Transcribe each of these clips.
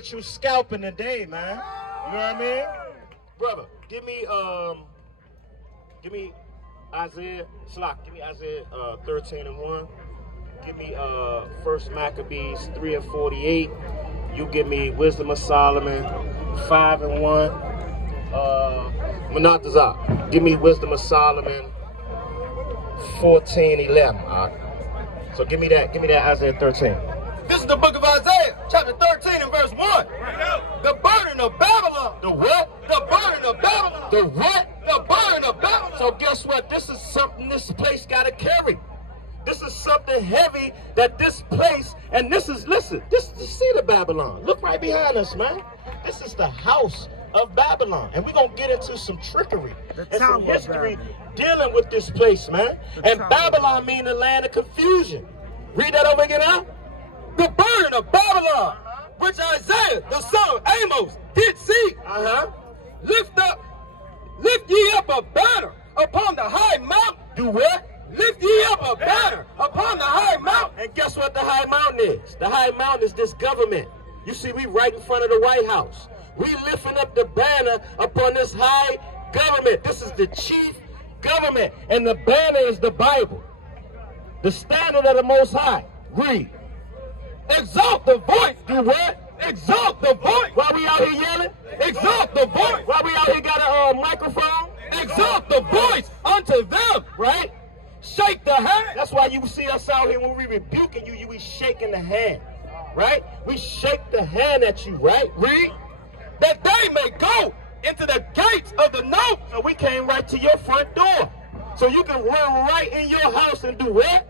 what you scalping today, man. You know what I mean? Brother, give me Isaiah, give me Isaiah 13:1. Give me 1 Maccabees 3:48. You give me Wisdom of Solomon 5:1. Manatazah, give me Wisdom of Solomon 14:11. So give me that Isaiah 13. This is the book of Isaiah, chapter 13 and verse 1. The burden of Babylon. The what? The burden of Babylon. The what? The burden of Babylon. So guess what? This is something this place got to carry. This is something heavy that this place, and this is, listen, this is the seat of Babylon. Look right behind us, man. This is the house of Babylon. And we're going to get into some trickery and some history dealing with this place, man. And Babylon means the land of confusion. Read that over again now. The burden of Babylon, which Isaiah, the son of Amos, did see. Lift ye up a banner upon the high mountain. Do what? Lift ye up a banner upon the high mountain. And guess what the high mountain is? The high mountain is this government. You see, we right in front of the White House. We lifting up the banner upon this high government. This is the chief government. And the banner is the Bible. The standard of the Most High. Read. Exalt the voice. Do what? Exalt the voice. While we out here yelling? Exalt the voice. While we out here got a microphone? Exalt the voice unto them. Right? Shake the hand. That's why you see us out here when we rebuking you, we shaking the hand. Right? We shake the hand at you, right? Read. That they may go into the gates of the noble. So we came right to your front door. So you can run right in your house and do what?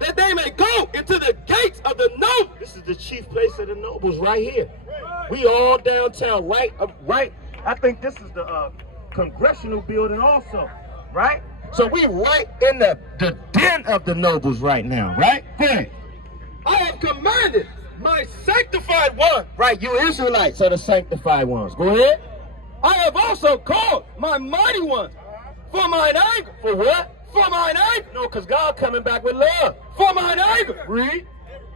That they may go into the gates of the noble. This is the chief place of the nobles right here. We all downtown, right? I think this is the congressional building also, right? So we right in the den of the nobles right now, right? Good. I have commanded my sanctified one. Right, you Israelites are the sanctified ones. Go ahead. I have also called my mighty ones for mine anger. For what? For mine anger. No, because God coming back with love. For mine anger. Read.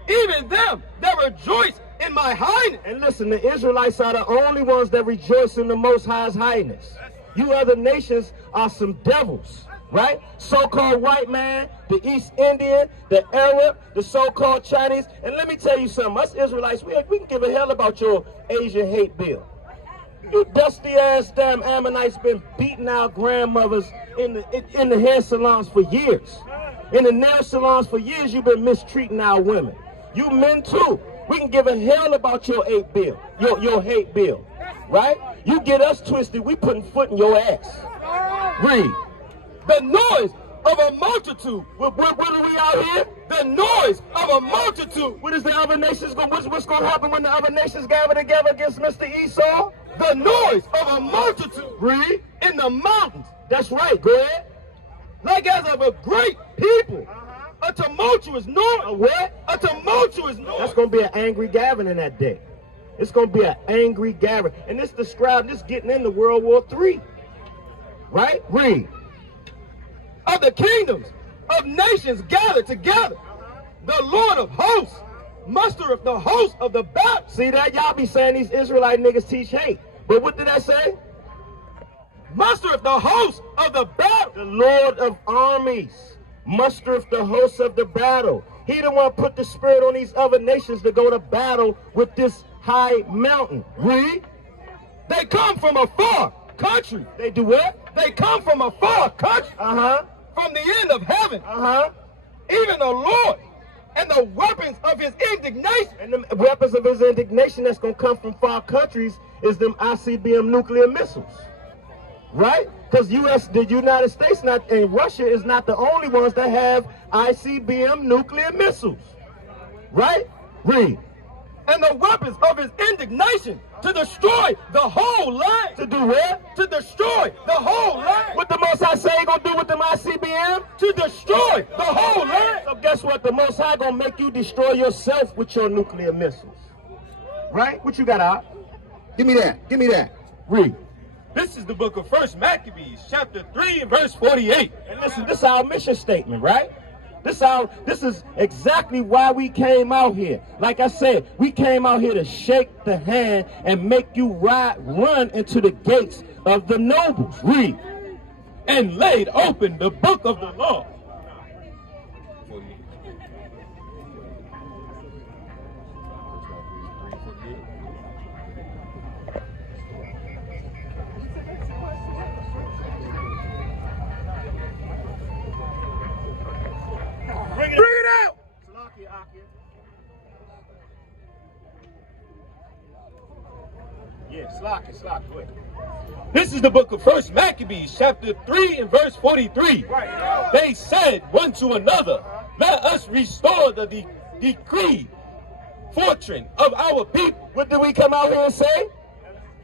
Even them that rejoice in my highness. And listen, the Israelites are the only ones that rejoice in the Most High's highness. You other nations are some devils, right? So-called white man, the East Indian, the Arab, the so-called Chinese. And let me tell you something. Us Israelites, we can give a hell about your Asian hate bill. You dusty-ass damn Ammonites been beating our grandmothers in the hair salons for years. In the nail salons for years, you've been mistreating our women. You men too. We can give a hell about your hate bill, your hate bill, right? You get us twisted, we putting foot in your ass. Read. The noise of a multitude. What are we out here? The noise of a multitude. What is the other nations going? What's going to happen when the other nations gather together against Mr. Esau? The noise of a multitude. Read. In the mountains. That's right. Go ahead. Like as of a great people. A tumultuous noise. A what? A tumultuous noise. That's going to be an angry gathering in that day. It's going to be an angry gathering. And this described this getting into World War III. Right? Read. Of the kingdoms of nations gathered together. The Lord of hosts mustereth the host of the battle. See that? Y'all be saying these Israelite niggas teach hate. But what did that say? Mustereth the host of the battle. The Lord of armies mustereth the host of the battle. He the one put the spirit on these other nations to go to battle with this high mountain. Read. They come from a far country. They do what? They come from a far country. From the end of heaven. Even the Lord and the weapons of his indignation. And the weapons of his indignation that's going to come from far countries is them ICBM nuclear missiles. Right? Because the United States and Russia is not the only ones that have ICBM nuclear missiles. Right? Read. And the weapons of his indignation to destroy the whole land. To do what? To destroy the whole land. What the Most High say he gonna do with them ICBM? To destroy the whole land. So guess what? The Most High gonna make you destroy yourself with your nuclear missiles. Right? What you got out? Give me that. Give me that. Read. This is the book of 1 Maccabees, chapter 3 and verse 48. And listen, this is our mission statement, right? This is exactly why we came out here. Like I said, we came out here to shake the hand and make you run into the gates of the nobles. Read. And laid open the book of the law. Bring it out! Yeah, slack it, quick. This is the book of 1 Maccabees, chapter 3 and verse 43. Right. They said one to another, let us restore the decreed fortune of our people. What did we come out here and say?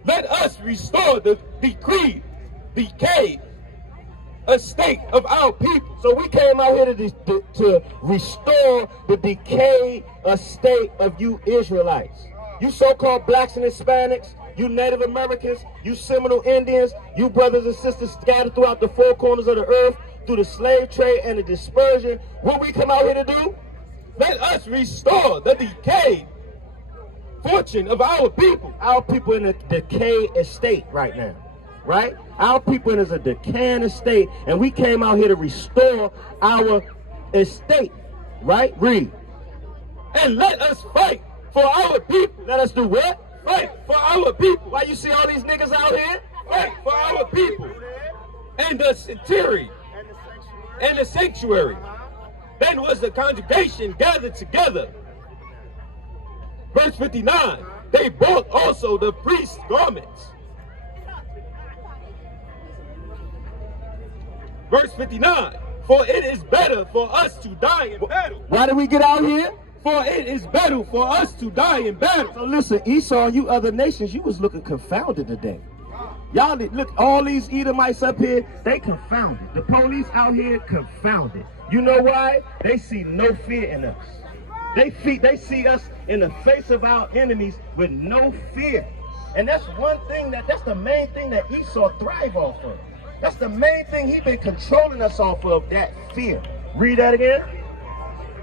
Let us restore the decreed, decayed estate of our people. So we came out here to restore the decayed estate of you Israelites. You so-called blacks and Hispanics, you Native Americans, you Seminole Indians, you brothers and sisters scattered throughout the four corners of the earth through the slave trade and the dispersion. What we come out here to do? Let us restore the decayed fortune of our people. Our people in a decayed estate right now, right? Our people is a decaying estate, and we came out here to restore our estate, right? Read. And let us fight for our people. Let us do what? Fight for our people. Why you see all these niggas out here? Fight for our people. And the sanctuary. And the sanctuary. Then was the congregation gathered together. Verse 59. They bought also the priest's garments. Verse 59. For it is better for us to die in battle. Why did we get out here? For it is better for us to die in battle. So listen, Esau, you other nations, you was looking confounded today. Y'all, look, all these Edomites up here, they confounded. The police out here confounded. You know why? They see no fear in us. They see us in the face of our enemies with no fear. And that's one thing, that's the main thing that Esau thrive off of. That's the main thing he been controlling us off of, that fear. Read that again.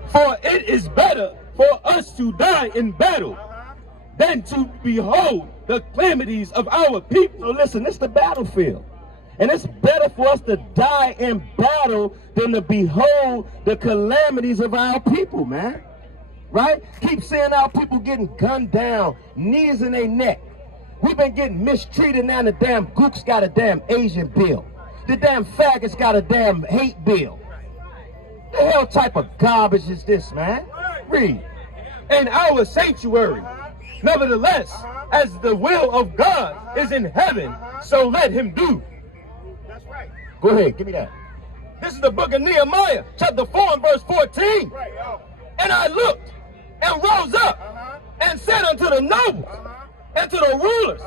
For it is better for us to die in battle than to behold the calamities of our people. So listen, this is the battlefield. And it's better for us to die in battle than to behold the calamities of our people, man. Right? Keep seeing our people getting gunned down, knees in their neck. We've been getting mistreated now. The damn gooks got a damn Asian bill. The damn faggots got a damn hate bill. The hell type of garbage is this, man? Read. In our sanctuary, nevertheless, as the will of God is in heaven, so let him do. That's right. Go ahead, give me that. This is the book of Nehemiah, chapter 4 and verse 14. And I looked and rose up and said unto the nobles and to the rulers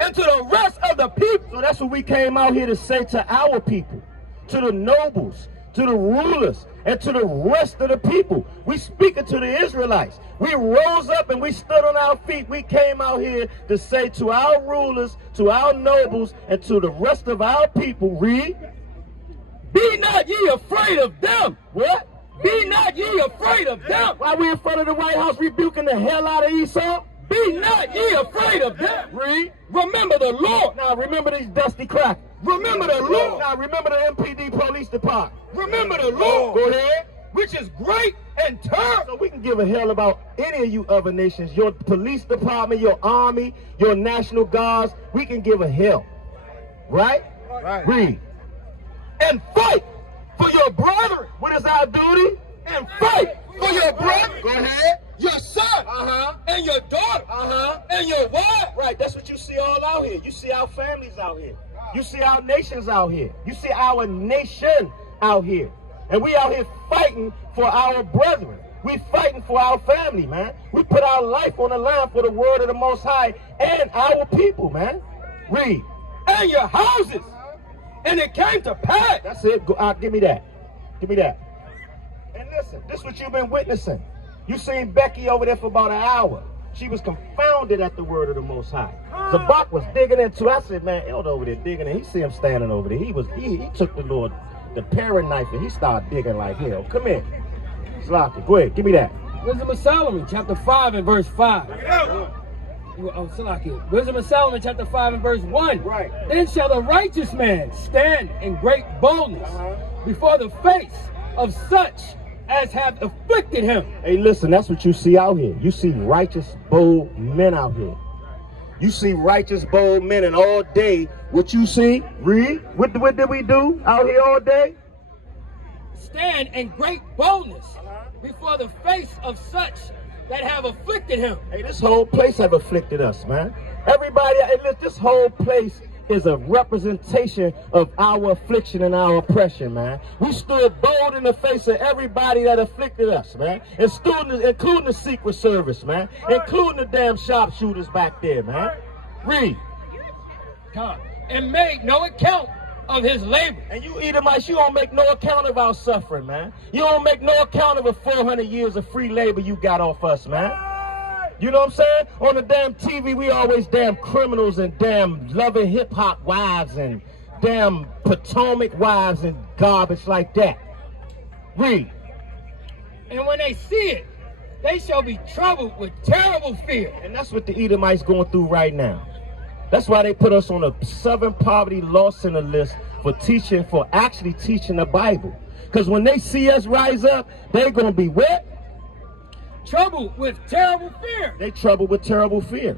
and to the rest of the people. So that's what we came out here to say to our people, to the nobles, to the rulers, and to the rest of the people. We speaking to the Israelites. We rose up and we stood on our feet. We came out here to say to our rulers, to our nobles, and to the rest of our people, read, be not ye afraid of them. What? Be not ye afraid of them. Why we in front of the White House rebuking the hell out of Esau? Be not ye afraid of them. Read. Remember the Lord. Now remember these dusty crackers. Remember the Lord. Now remember the MPD police department. Remember the Lord. Go ahead. Which is great and terrible. So we can give a hell about any of you other nations, your police department, your army, your national guards. We can give a hell. Right? Right. Read. And fight for your brethren. What is our duty? And fight for your brethren. Go ahead. Your son. And your daughter. And your wife. Right. That's what you see all out here. You see our families out here. You see our nations out here. You see our nation out here. And we out here fighting for our brethren. We fighting for our family, man. We put our life on the line for the word of the Most High and our people, man. Read. And your houses. And it came to pass. That's it. Go, give me that. Give me that. And listen, this is what you've been witnessing. You seen Becky over there for about an hour. She was confounded at the word of the Most High. ZABACH was digging into. I said, man, Elder over there digging in. He see him standing over there. He took the Lord, the paring knife, and he started digging like hell. Come here. Slocky. Go ahead, give me that. Wisdom of Solomon, chapter 5 and verse 5. Wisdom of Solomon, chapter 5 and verse 1. Right. Then shall the righteous man stand in great boldness before the face of such as have afflicted him. Hey, listen, that's what you see out here. You see righteous, bold men out here. You see righteous, bold men, and all day, what you see, read, what did we do out here all day? Stand in great boldness before the face of such that have afflicted him. Hey, this whole place have afflicted us, man. Everybody, this whole place is a representation of our affliction and our oppression, man. We stood bold in the face of everybody that afflicted us, man. Including the Secret Service, man. Including the damn sharpshooters back there, man. Read. God, and made no account of his labor. And you Edomites, you don't make no account of our suffering, man. You don't make no account of the 400 years of free labor you got off us, man. You know what I'm saying? On the damn TV, we always damn criminals and damn loving hip-hop wives and damn Potomac wives and garbage like that. Read. And when they see it, they shall be troubled with terrible fear. And that's what the Edomites going through right now. That's why they put us on a Southern Poverty Law Center list for actually teaching the Bible. Because when they see us rise up, they're going to be what? Troubled with terrible fear. They troubled with terrible fear.